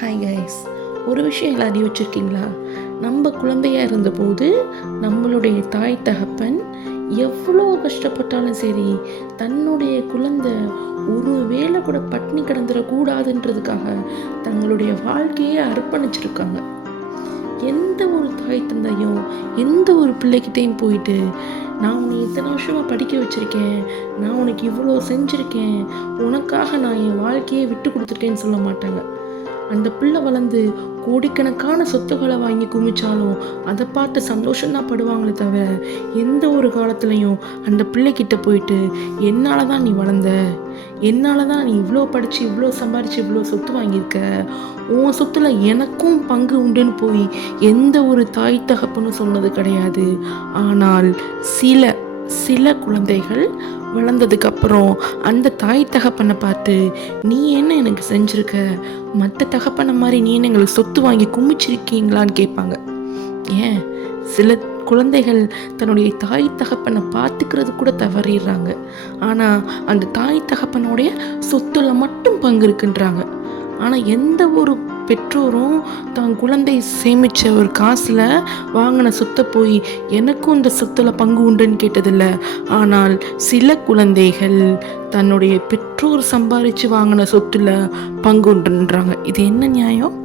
Hi guys, ஒரு விஷயம் எல்லாம் அறிய வச்சுருக்கீங்களா? நம்ம குழந்தையாக இருந்தபோது நம்மளுடைய தாய் தகப்பன் எவ்வளோ கஷ்டப்பட்டாலும் சரி, தன்னுடைய குழந்தை ஒரு வேளை கூட பட்னி கிடந்துடக்கூடாதுன்றதுக்காக தங்களுடைய வாழ்க்கையை அர்ப்பணிச்சிருக்காங்க. எந்த ஒரு தாய் தந்தையும் எந்த ஒரு பிள்ளைகிட்டையும் போயிட்டு, நான் உன்னை இத்தனை வருஷமாக படிக்க வச்சுருக்கேன், நான் உனக்கு இவ்வளோ செஞ்சுருக்கேன், உனக்காக நான் என் வாழ்க்கையை விட்டு கொடுத்துருக்கேன்னு சொல்ல மாட்டாங்க. அந்த பிள்ளை வளர்ந்து கோடிக்கணக்கான சொத்துக்களை வாங்கி குமிச்சாலும் அதை பார்த்து சந்தோஷம்தான் படுவாங்களே தவிர, எந்த ஒரு காலத்துலையும் அந்த பிள்ளைக்கிட்ட போயிட்டு என்னால் தான் நீ வளர்ந்த, என்னால் தான் நீ இவ்வளோ படித்து இவ்வளோ சம்பாரித்து இவ்வளோ சொத்து வாங்கியிருக்க, உன் சொத்துல எனக்கும் பங்கு உண்டுன்னு போய் எந்த ஒரு தாய் தகப்பனும் சொன்னது கிடையாது. ஆனால் சில குழந்தைகள் வளர்ந்ததுக்கப்புறம் அந்த தாய் தகப்பனை பார்த்து, நீ என்ன எனக்கு செஞ்சுருக்க, மற்ற தகப்பனை மாதிரி நீ என்ன எங்களுக்கு சொத்து வாங்கி குமிச்சிருக்கீங்களான்னு கேட்பாங்க. ஏன் சில குழந்தைகள் தன்னுடைய தாய் தகப்பனை பார்த்துக்கிறது கூட தவறிடுறாங்க. ஆனால் அந்த தாய் தகப்பனுடைய சொத்துல மட்டும் பங்கு இருக்குன்றாங்க. ஆனால் எந்த ஒரு பெற்றோரும் தான் குழந்தை சேமித்த ஒரு காசில் வாங்கின சொத்தை போய் எனக்கும் இந்த சொத்தில் பங்கு உண்டுன்னு கேட்டதில்லை. ஆனால் சில குழந்தைகள் தன்னுடைய பெற்றோர் சம்பாதிச்சு வாங்கின சொத்தில் பங்கு உண்டுன்றாங்க. இது என்ன நியாயம்?